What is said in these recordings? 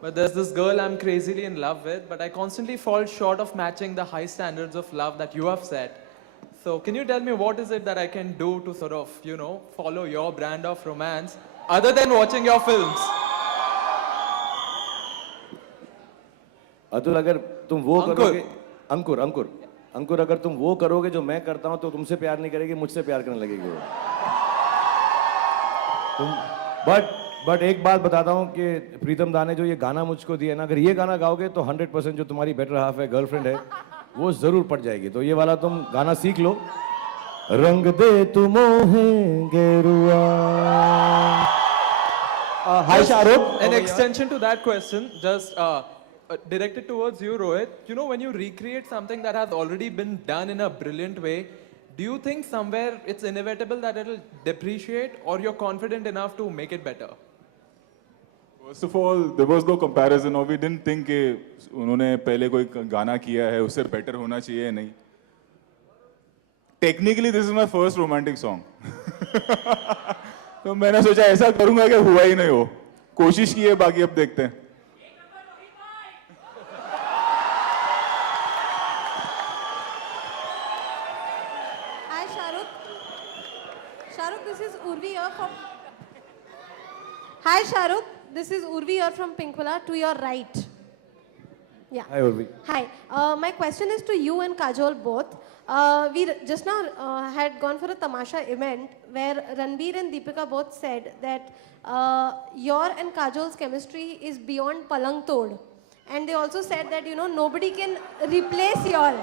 But there's this girl I'm crazily in love with, but I constantly fall short of matching the high standards of love that you have set. So, can you tell me what is it that I can do to sort of, follow your brand of romance other than watching your films? Atul, अगर तुम वो Ankur. करोगे, अंकुर अंकुर अंकुर, अगर तुम वो करोगे जो मैं करता हूँ तो तुमसे प्यार नहीं करेगी, मुझसे प्यार करने लगेगी वो। तुम बट एक बात बताता हूँ कि प्रीतम दा ने जो ये गाना मुझको दिया ना, अगर ये गाना गाओगे तो 100% जो तुम्हारी बेटर हाफ है, गर्लफ्रेंड है, वो जरूर पड़ जाएगी। तो ये वाला तुम गाना सीख लो, रंग दे तुम गेरुआ। Hi Shahrukh. An extension to that question, just directed towards you, Rohit. When you recreate something that has already been done in a brilliant way, do you think somewhere it's inevitable that it'll depreciate, or you're confident enough to make it better? First of all, there was no comparison, or we didn't think कि उन्होंने पहले कोई गाना किया है उससे better होना चाहिए या नहीं. Technically, this is my first romantic song. तो मैंने सोचा ऐसा करूंगा कि हुआ ही नहीं हो. कोशिश की है, बाकी अब देखते हैं. Hi Shahrukh. Shahrukh, this is Urvi here from. Hi Shahrukh, this is Urvi here from Pinkvilla. To your right. Yeah. Hi Urvi. Hi. My question is to you and Kajol both. We just now had gone for a Tamasha event where Ranbir and Deepika both said that your and Kajol's chemistry is beyond Palang Tod. And they also said that, nobody can replace y'all.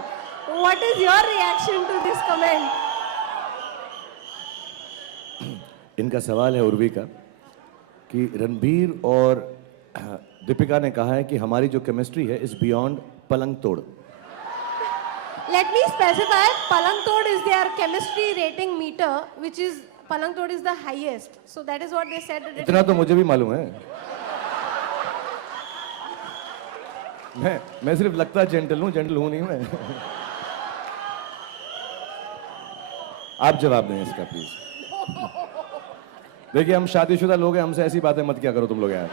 What is your reaction to this comment? इनका सवाल है उर्वी का कि रणबीर और दीपिका ने कहा है कि हमारी जो केमिस्ट्री है इज बियॉन्ड पलंग तोड़. Let me specify, Palang Tod is their chemistry rating meter, which is, Palang Tod is the highest. So that is what they said. That इतना तो मुझे भी मालूम है. मैं सिर्फ लगता जेंटल हूँ, जेंटल हूँ नहीं मैं. आप जवाब दें इसका प्लीज. देखिए, हम शादीशुदा लोग हैं, हमसे ऐसी बातें मत क्या करो तुम लोग यार.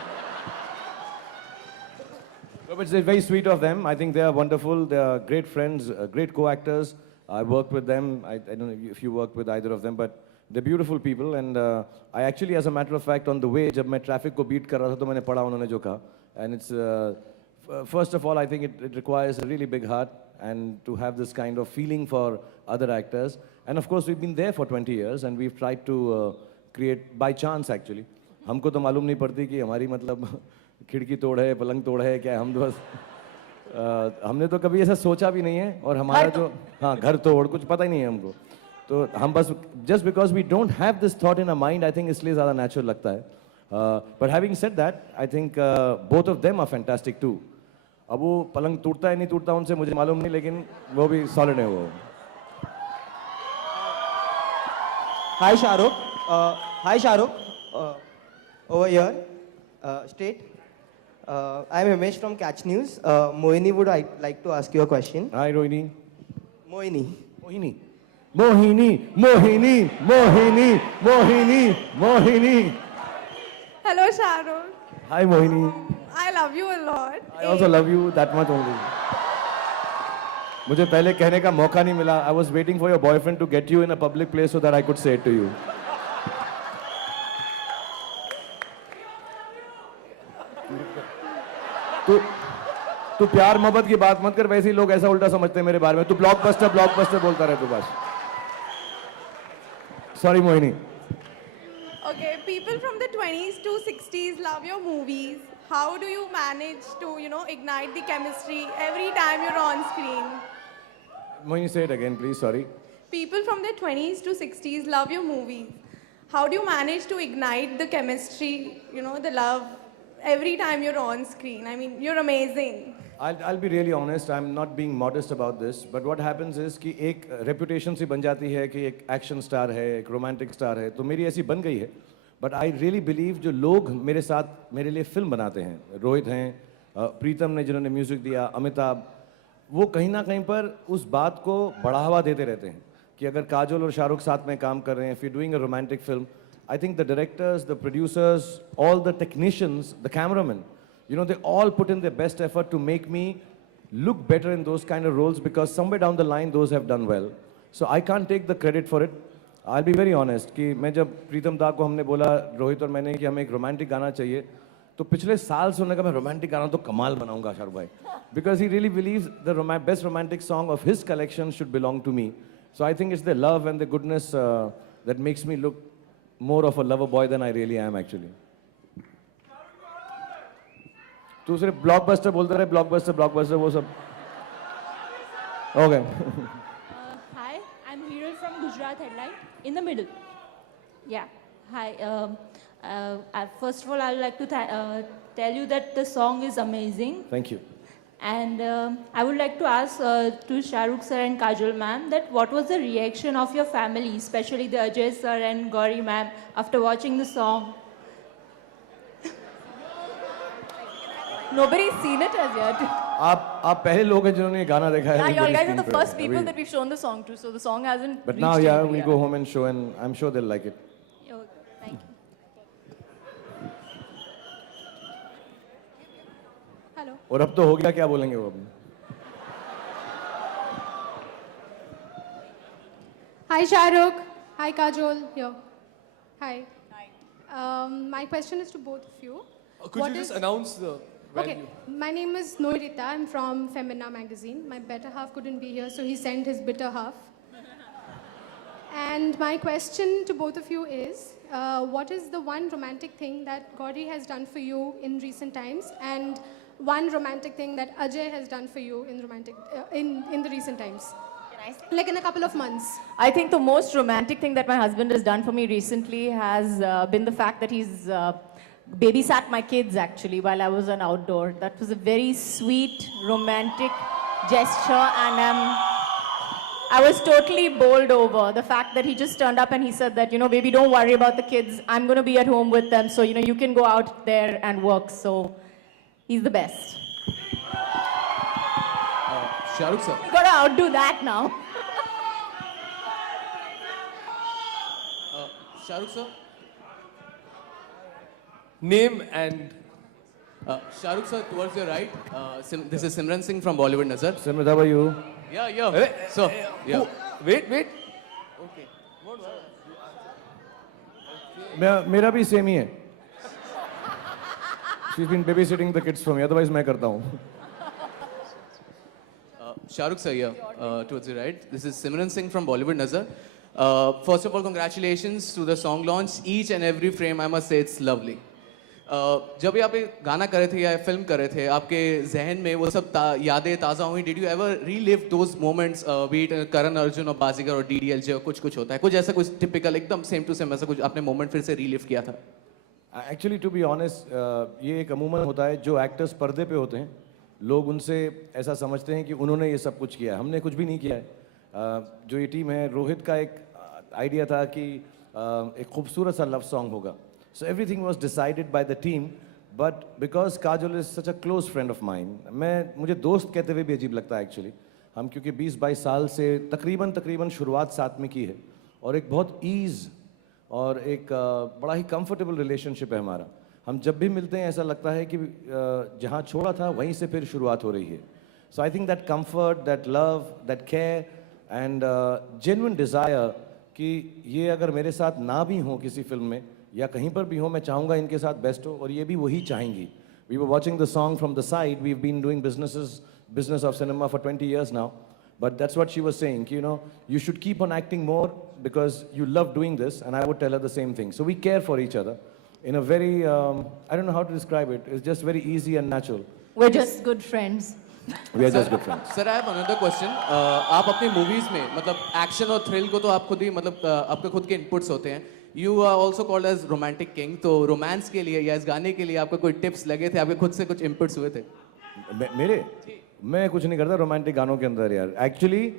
It's very sweet of them. I think they are wonderful. They are great friends, great co-actors. I worked with them. I don't know if you worked with either of them, but they're beautiful people. And I actually, as a matter of fact, on the way, जब मैं traffic को beat कर रहा था, तो मैंने पढ़ा उन्होंने जो कहा. And it's first of all, I think it requires a really big heart and to have this kind of feeling for other actors. And of course, we've been there for 20 years, and we've tried to create by chance actually. हमको तो मालूम नहीं पड़ती कि हमारी मतलब खिड़की तोड़ है, पलंग तोड़ है क्या. हम तो बस हमने तो कभी ऐसा सोचा भी नहीं है. और हमारा जो हाँ घर तोड़ कुछ पता ही नहीं है हमको. तो हम बस just because we don't have this thought in our mind, I think इसलिए ज़्यादा natural लगता है. But having said that, I think both of them are fantastic too. अब वो पलंग टूटता है नहीं टूटता उनसे मुझे मालूम नहीं, लेकिन वो भी solid है वो. Hi Shahrukh. Hi Shahrukh. Over here. State. I'm Himesh from Catch News. Mohini would like to ask you a question. Hi Rohini. Mohini. Mohini. Mohini. Mohini. Mohini. Mohini. Mohini. Hello, Shahrukh. Hi Mohini. I love you a lot. I also love you that much only. मुझे पहले कहने का मौका नहीं मिला. I was waiting for your boyfriend to get you in a public place so that I could say it to you. तू प्यार मोहब्बत की बात मत कर. वैसे ही लोग ऐसा उल्टा समझते हैं मेरे बारे में. तू ब्लॉकबस्टर बोलता रहे तू बस. Sorry Mohini. Okay, people from the 20s to 60s love your movies. How do you manage to, ignite the chemistry every time you're on screen? Mohini, say it again please. Sorry. People from the 20s to 60s love your movies. How do you manage to ignite the chemistry, the love every time you're on screen? I mean, you're amazing. I'll be really honest. I'm not being modest about this. But what happens is कि एक reputation सी बन जाती है कि एक action star है, एक romantic star है. तो मेरी ऐसी बन गई है. But I really believe जो लोग मेरे साथ मेरे लिए फिल्म बनाते हैं, रोहित हैं, प्रीतम ने जिन्होंने म्यूजिक दिया, अमिताभ, वो कहीं ना कहीं पर उस बात को बढ़ावा देते रहते हैं कि अगर काजोल और शाहरुख साथ में काम कर रहे हैं, if you're doing a romantic film, I think the directors, the producers, all the technicians, the cameramen, You know, they all put in their best effort to make me look better in those kind of roles because somewhere down the line, those have done well. So I can't take the credit for it. I'll be very honest कि मैं जब प्रीतम दा को हमने बोला रोहित और मैंने कि हमें एक रोमांटिक गाना चाहिए तो पिछले साल से उन्होंने कहा मैं रोमांटिक गाना तो कमाल बनाऊंगा शाहरुख भाई because he really believes the best romantic song of his collection should belong to me. So I think it's the love and the goodness that makes me look more of a lover boy than I really am actually. तू सिर्फ blockbuster बोलते रहे blockbuster वो सब okay. Hi, I'm Hiral from Gujarat Headline, in the middle. Yeah, hi. First of all, I would like to tell you that the song is amazing. Thank you. And I would like to ask to Shahrukh sir and Kajol ma'am that what was the reaction of your family, especially the Ajay sir and Gauri ma'am, after watching the song? Nobody's seen it as yet. आप पहले लोग हैं जिन्होंने ये गाना देखा है Yeah, you all guys are the screen पे। first people अभी- that we've shown the song to, so the song hasn't. But now, reached yeah, anybody we'll yet. go home and show, and I'm sure they'll like it. Okay, thank you. Hello. और अब तो हो गया क्या बोलेंगे वो अब? Hi, Shahrukh. Hi, Kajol. Here. Hi. My question is to both of you. Could What you just is- announce the Okay, my name is Noirita. I'm from Femina magazine. My better half couldn't be here, so he sent his bitter half. And my question to both of you is, what is the one romantic thing that Gauri has done for you in recent times, and one romantic thing that Ajay has done for you in in the recent times? Like in a couple of months. I think the most romantic thing that my husband has done for me recently has been the fact that he's babysat my kids actually while I was on outdoor. That was a very sweet, romantic gesture, and I was totally bowled over the fact that he just turned up and he said that, you know, baby, don't worry about the kids. I'm going to be at home with them, so, you know, you can go out there and work. So he's the best. Shahrukh sir. You got to outdo that now. Shahrukh sir. Name and Shahrukh sir, towards your right. This is Simran Singh from Bollywood Nazar. Simran, how are you? Yeah. So, yeah. Wait. Okay. मेरा भी same ही है. She's been babysitting the kids for me. Otherwise मैं करता हूँ. Shahrukh sir, yeah, towards your right. This is Simran Singh from Bollywood Nazar. First of all, congratulations to the song launch. Each and every frame, I must say, it's lovely. जब भी आप ये गाना कर रहे थे या फिल्म कर रहे थे, आपके जहन में वो सब यादें ताज़ा हुई. Did you ever relive those moments, be it Karan Arjun or Bazigar or DDLJ or कुछ होता है, कुछ ऐसा कुछ typical एकदम same to same ऐसा कुछ आपने moment फिर से relive किया था? Actually, to be honest, ये एक अमूमन होता है जो एक्टर्स पर्दे पे होते हैं. लोग उनसे ऐसा समझते हैं कि उन्होंने ये सब कुछ किया है. हमने कुछ भी नहीं किया है. जो ये टीम है, रोहित का एक आइडिया था कि एक खूबसूरत सा लव सॉन्ग होगा. So everything was decided by the team, but because Kajol is such a close friend of mine, मुझे दोस्त कहते हुए भी अजीब लगता है एक्चुअली. हम क्योंकि 20-22 साल से तकरीबन शुरुआत साथ में की है और एक बहुत ईज़ और एक बड़ा ही कंफर्टेबल रिलेशनशिप है हमारा. हम जब भी मिलते हैं ऐसा लगता है कि जहाँ छोड़ा था वहीं से फिर शुरुआत हो रही है. So I think that comfort, that love, that care and genuine desire कि ये अगर मेरे साथ ना भी हों किसी फिल्म में या कहीं पर भी हो, मैं चाहूँगा इनके साथ बेस्ट हो और ये भी वही चाहेंगी. We were watching the song from the side. We have been doing business of cinema for 20 years now. But that's what she was saying, you know, you should keep on acting more because you love doing this, and I would tell her the same thing. So we care for each other in a very, I don't know how to describe it, it's just very easy and natural. We're just good friends. We are just good friends. Sir, I have another question. आप अपनी movies में मतलब action और thrill को तो आप खुद ही मतलब आपके खुद के inputs होते हैं. You are also called as romantic king. तो romance के लिए या इस गाने के लिए आपको कोई tips लगे थे? आपके खुद से कुछ inputs हुए थे? मैं कुछ नहीं करता रोमांटिक गानों के अंदर यार. एक्चुअली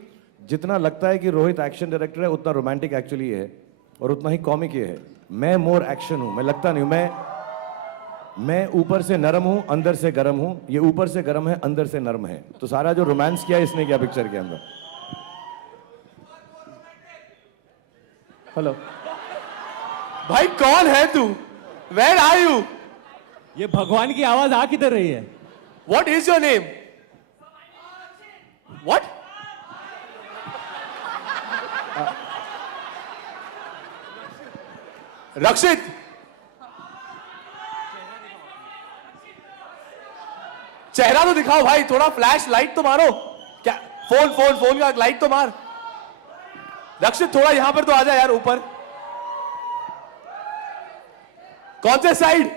जितना लगता है कि रोहित एक्शन डायरेक्टर है उतना रोमांटिक एक्चुअली है और उतना ही कॉमिक ये है. मैं मोर एक्शन हूँ, मैं लगता नहीं हूँ. मैं ऊपर से नरम हूँ, अंदर से गर्म हूँ. ये ऊपर से गर्म है, अंदर से नरम है. तो सारा जो रोमांस किया इसने किया पिक्चर के अंदर. हेलो भाई, कौन है तू? Where are you? ये भगवान की आवाज आ किधर रही है? What is your name? What? रक्षित, चेहरा तो दिखाओ भाई, थोड़ा फ्लैश लाइट तो मारो। क्या फोन का लाइट तो मार। रक्षित थोड़ा यहां पर तो आ जा यार ऊपर। कौन से साइड?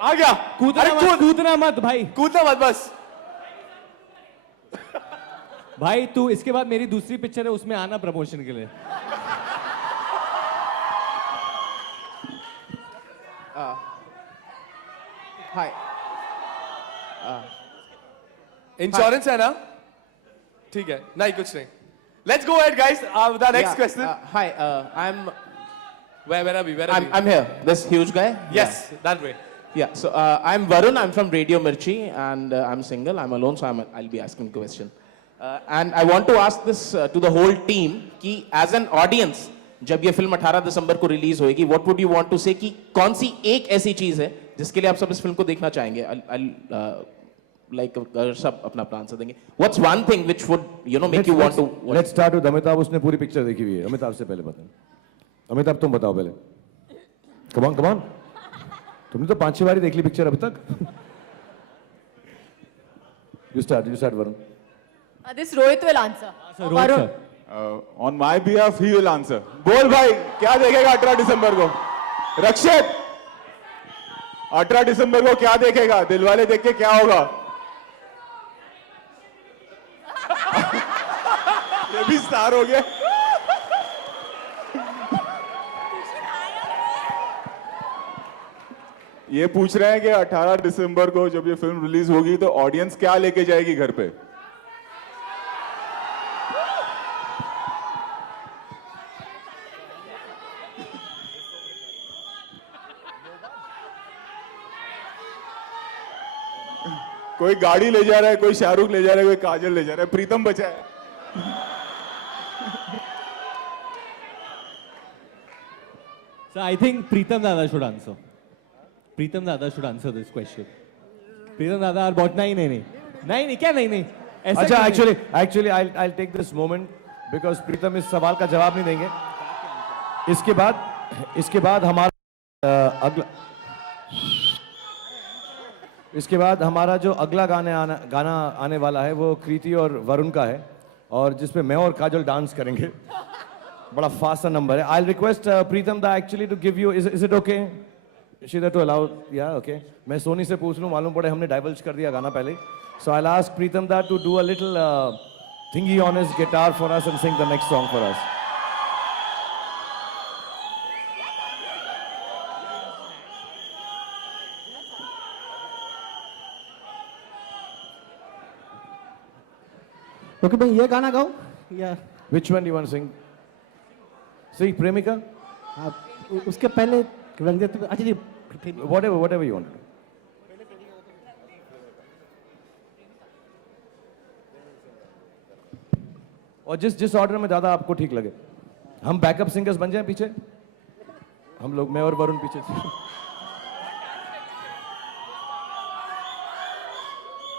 आ गया। कूदना मत भाई, कूदना मत बस। भाई तू इसके बाद मेरी दूसरी पिक्चर है उसमें आना प्रमोशन के लिए। हाय, इंश्योरेंस है ना? ठीक है, नहीं कुछ नहीं। Let's go ahead, guys. The next question. Hi, I'm Where are we? I'm here. This huge guy. Yes, that way. Yeah. So I'm Varun. I'm from Radio Mirchi, and I'm single. I'm alone, so I'll be asking a question. And I want to ask this to the whole team. कि as an audience, जब ये film 18 दिसंबर को release होएगी, what would you want to say कि कौन सी एक ऐसी चीज है जिसके लिए आप सब इस फिल्म को देखना चाहेंगे? Like सब अपना प्लान से देंगे. What's one thing which would make you want to watch? Let's start with Amitabh. उसने पूरी पिक्चर देखी हुई है. अमिताभ से पहले बताओ. अमिताभ तुम बताओ पहले. Come on. तुमने तो 5-6 बार देख ली पिक्चर अभी तक. You start Varun. This Rohit will answer. Varun. On my behalf, he will answer. बोल भाई, क्या देखेगा 18 दिसंबर को? रक्षित, 18 दिसंबर को क्या देखेगा? दिलवाले देख के क्या होगा? ये भी स्टार हो गया. ये पूछ रहे हैं कि 18 दिसंबर को जब ये फिल्म रिलीज होगी तो ऑडियंस क्या लेके जाएगी घर पे? कोई गाड़ी ले जा रहा है, कोई शाहरुख ले जा रहा है, कोई काजल ले जा रहा है, प्रीतम बचा है. So I think Pritam Dada should answer. Pritam Dada should answer this question. Pritam Dada और बहुत नहीं क्या नहीं ऐसा अच्छा, क्यों नहीं? actually I'll take this moment because प्रीतम इस सवाल का जवाब नहीं देंगे. इसके बाद हमारा जो अगला गाना आने वाला है वो कृति और वरुण का है और जिसपे मैं और काजल डांस करेंगे. बड़ा फास्ट सा नंबर है. I'll request Pritam da actually to give you. Is it okay? Shida to allow? Yeah, okay. मैं सोनी से पूछ लूँ, मालूम पड़े हमने डाइवर्ज कर दिया गाना पहले. So I'll ask Pritam da to do a little thingy on his guitar for us and sing the next song for us. Okay भाई, ये गाना गाओ या Which one do you want to sing? See, Premika? उसके पहले रंग दे. अच्छा जी, Whatever you want. और जिस ऑर्डर में दादा आपको ठीक लगे. हम बैकअप सिंगर्स बन जाएं पीछे. हम लोग, मैं और वरुण पीछे.